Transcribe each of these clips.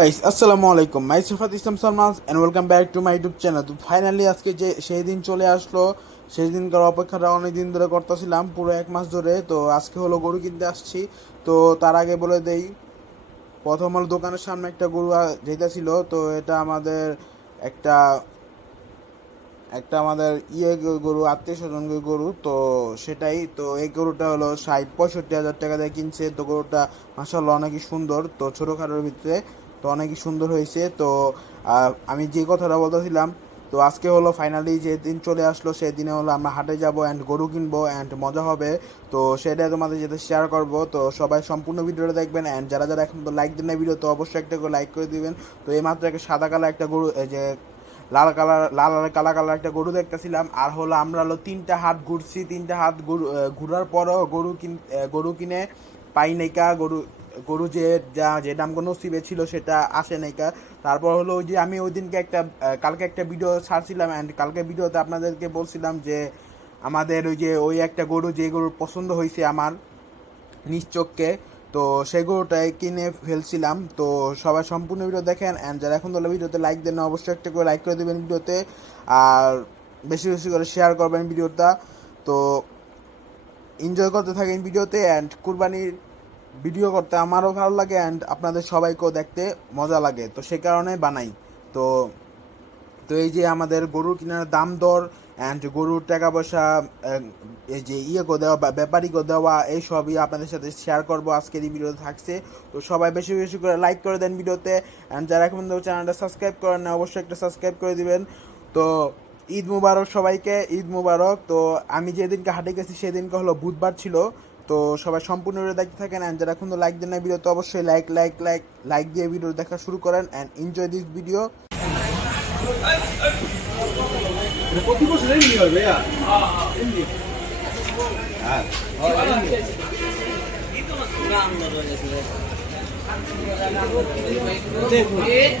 Guys আসসালামু আলাইকুম my Safat Islam Salman and welcome back to my YouTube channel তো finally আজকে যে সেই দিন চলে আসলো, সেই দিনকার অপেক্ষাটা অনেক দিন ধরে করতেছিলাম, পুরো এক মাস ধরে। তো আজকে হলো গরু কিনতে আসছি। তো তার আগে বলে দেই, প্রথম হলো দোকানের সামনে একটা গরু যেতেছিল। তো এটা আমাদের একটা একটা আমাদের ইয়ে গরু, আত্মীয় স্বজন গরু। তো সেটাই, তো এই গরুটা হলো ষাট পঁয়ষট্টি হাজার টাকা দিয়ে কিনছে। তো গরুটা মাসাল্লাহ অনেকই সুন্দর। তো ছোটোখাটোর ভিতরে তো অনেকই সুন্দর হয়েছে। তো আমি যে কথাটা বলতেছিলাম, তো আজকে হলো ফাইনালি যে দিন চলে আসলো, সেই দিনে হলো আমরা হাটে যাব অ্যান্ড গরু কিনবো অ্যান্ড মজা হবে। তো সেটাই তোমাদের যেতে শেয়ার করব। তো সবাই সম্পূর্ণ ভিডিওটা দেখবেন অ্যান্ড যারা যারা এখন তো লাইক দেন না ভিডিও তো অবশ্যই একটা করে লাইক করে দিবেন। তো এই মাত্র একটা সাদা কালার একটা গরু যে লাল কালার, লাল আর কালা কালার একটা গরু দেখতেছিলাম। আর হলো আমরা হলো তিনটা হাত ঘুরছি, তিনটা হাত ঘুরার পরও গরু কিন গরু কিনে পাই নাইকা গরু গরু যে, যা, যে দাম নসিবে ছিল সেটা আসে নাইকা তারপর হলো ওই যে আমি ওই দিনকে একটা কালকে একটা ভিডিও ছাড়ছিলাম অ্যান্ড কালকে ভিডিওতে আপনাদেরকে বলছিলাম যে আমাদের ওই যে, ওই একটা গরু যে গরুর পছন্দ হয়েছে আমার, নিশ্চককে, তো সেই গরুটাই কিনে ফেলছিলাম। তো সবাই সম্পূর্ণ ভিডিও দেখেন অ্যান্ড যারা এখন তাহলে ভিডিওতে লাইক দেন অবশ্যই একটা করে লাইক করে দেবেন ভিডিওতে আর বেশি বেশি করে শেয়ার করবেন ভিডিওটা তো এনজয় করতে থাকেন ভিডিওতে অ্যান্ড কুরবানির ভিডিও করতে আমারও ভালো লাগে অ্যান্ড আপনাদের সবাইকেও দেখতে মজা লাগে। তো সে কারণে বানাই। তো তো এই যে আমাদের গরুর কেনার দাম দর অ্যান্ড গরুর টাকা পয়সা এই যে ইয়ে করে দেওয়া বা ব্যাপারীকে দেওয়া, এই সবই আপনাদের সাথে শেয়ার করব আজকের এই ভিডিওতে থাকছে। তো সবাই বেশি বেশি করে লাইক করে দেন ভিডিওতে অ্যান্ড যারা এখন চ্যানেলটা সাবস্ক্রাইব করেন না অবশ্যই একটা সাবস্ক্রাইব করে দিবেন। তো, ঈদ মুবারক সবাইকে, ঈদ মুবারক। তো আমি যেদিনকে হাটে গেছি, সেদিনকে হলো বুধবার ছিল। তো সবাই সম্পূর্ণ ভিডিও দেখতে থাকেন অ্যান্ড যারা এখন লাইক দেন না ভিডিও তো অবশ্যই লাইক লাইক লাইক লাইক দিয়ে ভিডিও দেখা শুরু করেন অ্যান্ড এনজয় দিস ভিডিও প্রতি বছর এমনি হয় ভাইয়া এর-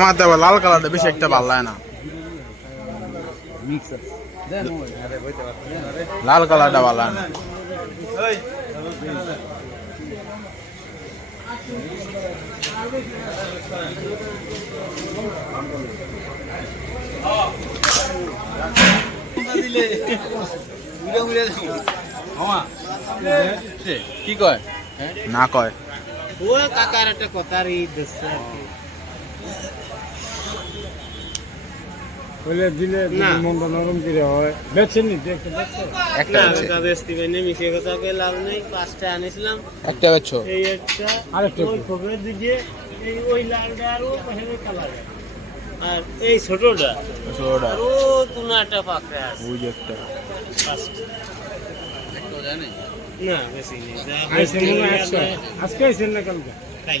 আমার তো লাল কালারটা বেশি একটা ভালো লাগে না। লাল কালারটা ভালো লাগে না। কি কয়? না কয়। ও কাকার একটা কথার ই দিচ্ছে আর বলে দিলে না। মন্দ নরম দিলে হয়। বেছে নিতে একটা একটা না আছে কাকা বেচতে পারি না মিশে কথা কে লাভ নেই পাঁচটা আনিছিলাম। একটা বেচছো এই একটা আরেকটা ওই কি? খবরের দিকে এই ওই লালটা আর ওই কালার আর এই ছোটটা ছোটটা। আর ও তুনাটা পাকড়ে আছে। ওই একটা। পাঁচটা। না বেশি নেই। আজকে? আইসেন না কালকে? খাই।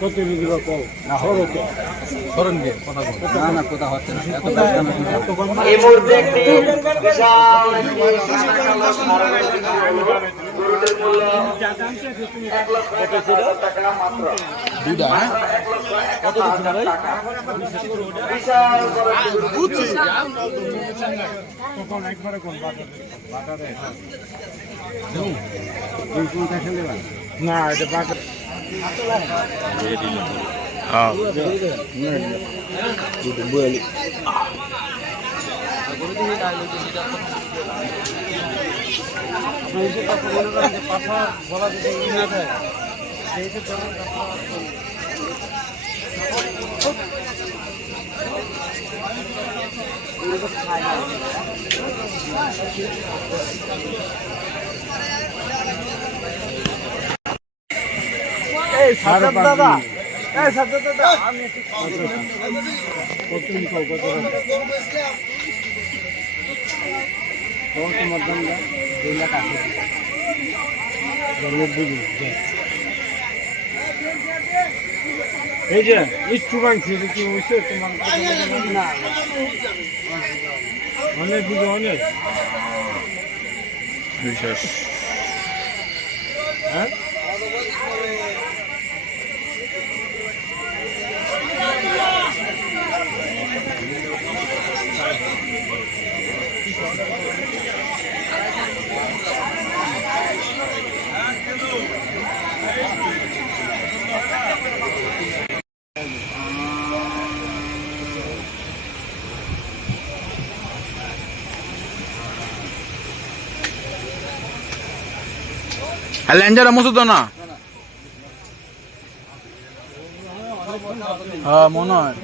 সত্তর কত দিবা কও সরত সরণ দিয়ে কথা বল না না কথা হচ্ছে না এত এই মুহূর্তে একটি বিশাল গরুটির মূল্য এক লক্ষ টাকা মাত্র। হ্যাঁ টাকা তখন একবারে কোন না এটা হ্যাঁ আপনার এই যে কথা মনে করেন যে পাশা বলা যদি ই না থাকে সেই যে ধরেন এই সাজ্জাদ দাদা এই সাজ্জাদ দাদা আমি একটু দুই লাখ আশি এই যে একটু ভাঙছে এটা কি হয়েছে? তোমার না। অনেক বুঝে অনেক। হ্যাঁ? আর ল্যাঞ্জারা মুছো তো হ্যাঁ মনে হয়।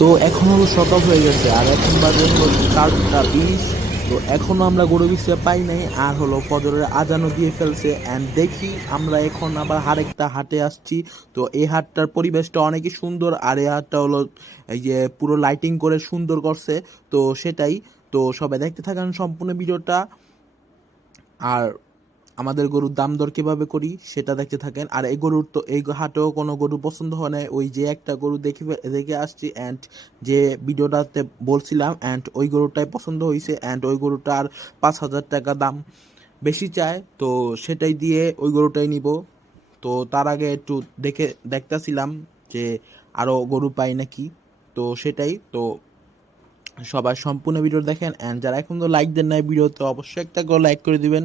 তো এখন হলো সকাল হয়ে গেছে, আর এখন বাজে হলো চারটা বিশ। তো এখনও আমরা গরু বিষয়ে পাই নাই, আর হলো ফজরের আজানো দিয়ে ফেলছে। অ্যান্ড দেখি, আমরা এখন আবার আরেকটা হাটে আসছি। তো এই হাটটার পরিবেশটা অনেকই সুন্দর, আর এই হাটটা হলো এই যে পুরো লাইটিং করে সুন্দর করছে। তো সেটাই, তো সবাই দেখতে থাকেন সম্পূর্ণ ভিডিওটা। আর আমাদের গরুর দাম দর কীভাবে করি সেটা দেখতে থাকেন। আর এই গরুর তো, এই হাটেও কোনো গরু পছন্দ হয় না। ওই যে একটা গরু দেখে দেখে আসছি অ্যান্ড যে ভিডিওটাতে বলছিলাম অ্যান্ড ওই গরুটাই পছন্দ হয়েছে অ্যান্ড ওই গরুটার পাঁচ হাজার টাকা দাম বেশি চায়। তো সেটাই দিয়ে ওই গরুটাই নিব। তো তার আগে একটু দেখে, দেখতেছিলাম যে আরও গরু পাই নাকি। তো সেটাই, তো সবাই সম্পূর্ণ ভিডিও দেখেন। অ্যান্ড যারা এখন তো লাইক দেন নাই ভিডিও তো অবশ্যই একটা করে লাইক করে দিবেন।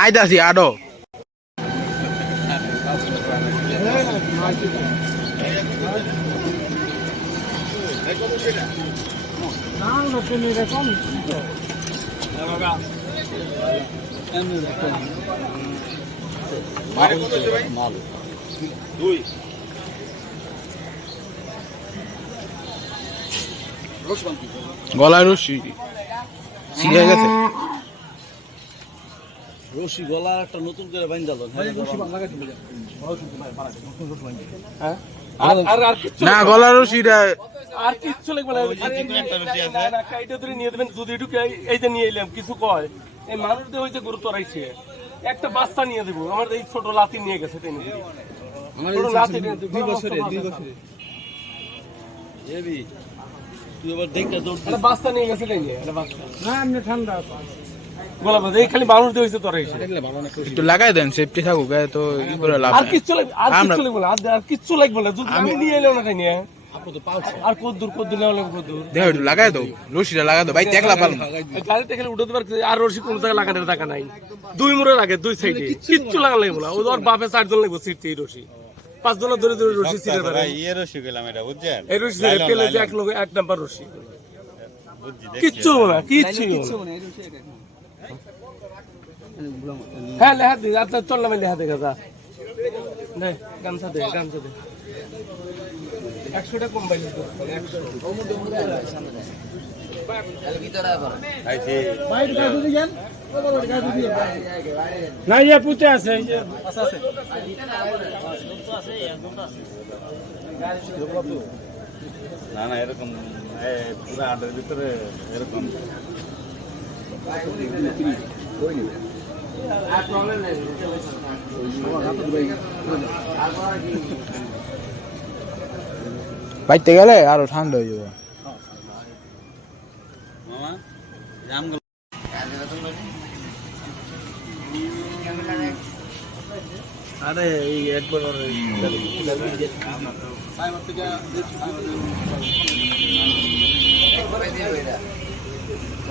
আইতাছি আডো। নতুন এরকম মাল গলায় রশি। ছিঁড়ে গেছে? রশি গলা একটা নতুন করে বাইন জ্বালো আর আর কিচ্ছু না গলার রশিটা আর কিচ্ছু লাগবে না। ধরে নিয়ে দেবেন যদি ঢুকে এই- যে নিয়ে এলাম কিছু কয়। এই মানুষদের গুরুত্ব রাখছে একটা বাচ্চা নিয়ে দেবো। আমার এই ছোট লাতি নিয়ে গেছে তাই নিয়ে ছোট লাতি নিয়ে দুই বছরে দুই বছরে তুই আবার দেখে বাচ্চা নিয়ে গেছে তাই নিয়ে বাচ্চা। না এমনি ঠান্ডা এই খালি মানুষ দিয়ে হয়েছে তোরা এসে একটু লাগাই দেন সেফটি থাকুক এ তো ই করে লাভ আর কিচ্ছু লাগবে আর কিচ্ছু লাগবে না আর- আর কিচ্ছু লাগবে না আমি নিয়ে এলাম না নিয়ে। আর কত দূর কত দূর নেওয়া কত দূর দেখো একটু লাগাই দাও রশিটা লাগাই দাও। ভাই দেখলা পারলাম গাড়িতে খেলে উঠতে পারছে আর রশি কোনো জায়গায় লাগানোর টাকা নাই। দুই মুড়ে লাগে দুই সাইডে। কিচ্ছু লাগানো লাগবে না ওর বাপে চারজন লাগবে এই রশি। পাঁচ ধরে ধরে রশি ছিঁড়ে পারে। ইয়েরও শিখলাম এটা বুঝছেন? এই রশি পেলে যে এক লোক এক নাম্বার রশি। কিচ্ছু না কিচ্ছু না। হ্যাঁ লেহা দি আচ্ছা চল না লেহা দেখা যা নে গামছা দে গামছা দে। একশোটা কম পাইলি তো না ইয়ে পুঁতে আছে না না এরকম এ, পুরো আটের ভিতরে এরকম। বাইতে গেলে আরও ঠান্ডা হয়ে যাবে। আরে এই একবার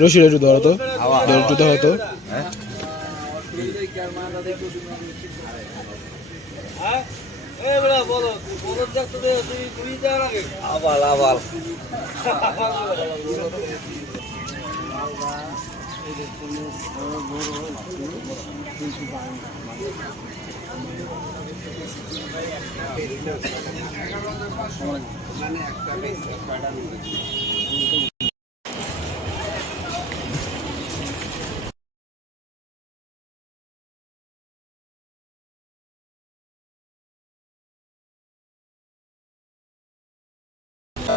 রশিটা একটু ধরো তো একটু ধরো তো আবাল আবাল।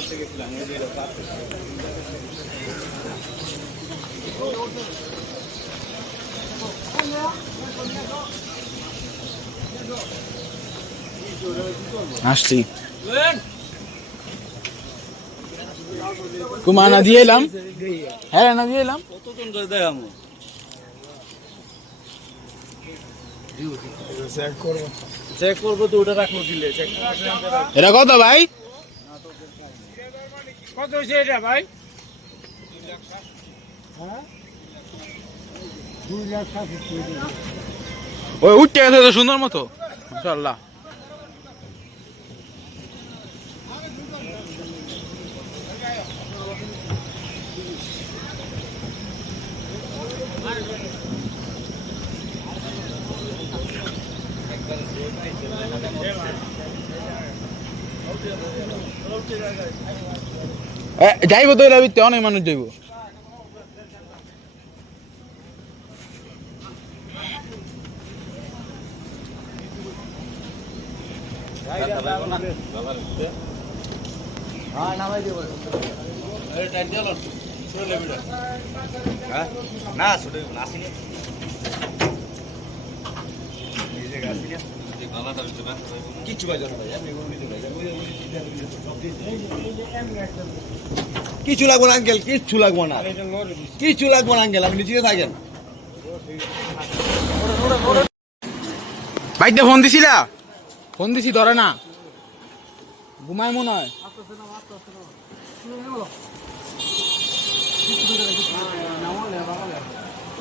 একটা অস্থির আসছি। কুমা না দিয়ে এলাম? হ্যাঁ না দিয়ে এলাম। কতজন করে দেখাম চেক করব। তো ওটা রাখব দিলে। চেক এটা কত ভাই? কত হয়েছে এটা ভাই? ওই উঠতে গেছে তো সুন্দর মতো। মাশাআল্লাহ। যাইবো তো এরা ভিতরে অনেক মানুষ যাইবো। না ছোট আসিনি। কিচ্ছু কিছু লাগবো না আঙ্কেল কিচ্ছু লাগবো না। কিচ্ছু লাগবো না আঙ্কেল আপনি নিচে থাকেন। বাইতে ফোন দিছিলা? ফোন দিছি ধরে না। ঘুমায় মনে হয়।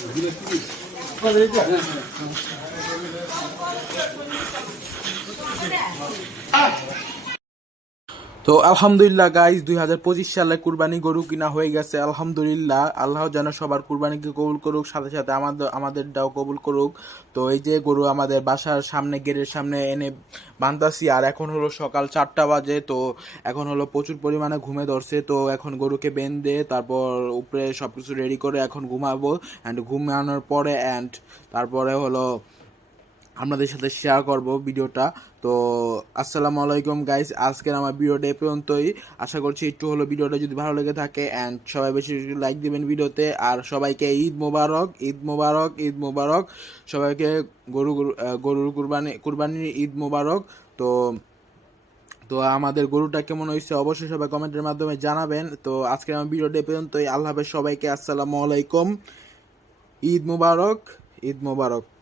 有一 তো আলহামদুলিল্লাহ গাইজ দুই হাজার পঁচিশ সালে কুরবানি গরু কিনা হয়ে গেছে। আলহামদুলিল্লাহ, আল্লাহ যেন সবার কুরবানিকে কবুল করুক, সাথে সাথে আমাদের, আমাদেরটাও কবুল করুক। তো এই যে গরু আমাদের বাসার সামনে, গেটের সামনে এনে বান্ধাছি আর এখন হলো সকাল চারটা বাজে, তো এখন হলো প্রচুর পরিমাণে ঘুমে ধরছে। তো এখন গরুকে বেঁধে, তারপর উপরে সব কিছু রেডি করে এখন ঘুমাবো। অ্যান্ড ঘুমানোর পরে অ্যান্ড তারপরে হলো আপনাদের সাথে শেয়ার করব ভিডিওটা তো, আসসালামু আলাইকুম গাইস আজকের আমার ভিডিওটা এ পর্যন্তই। আশা করছি একটু হলো ভিডিওটা যদি ভালো লেগে থাকে অ্যান্ড সবাই বেশি লাইক দিবেন ভিডিওতে আর সবাইকে ঈদ মোবারক ঈদ মোবারক ঈদ মোবারক। সবাইকে গরু, গরু- গরুর কুরবানি, কুরবানির ঈদ মোবারক। তো তো আমাদের গরুটা কেমন হয়েছে অবশ্যই সবাই কমেন্টের মাধ্যমে জানাবেন। তো, আজকের আমার ভিডিওটা পর্যন্তই। আল্লাহ সবাইকে আসসালামু আলাইকুম। ঈদ মোবারক ঈদ মোবারক।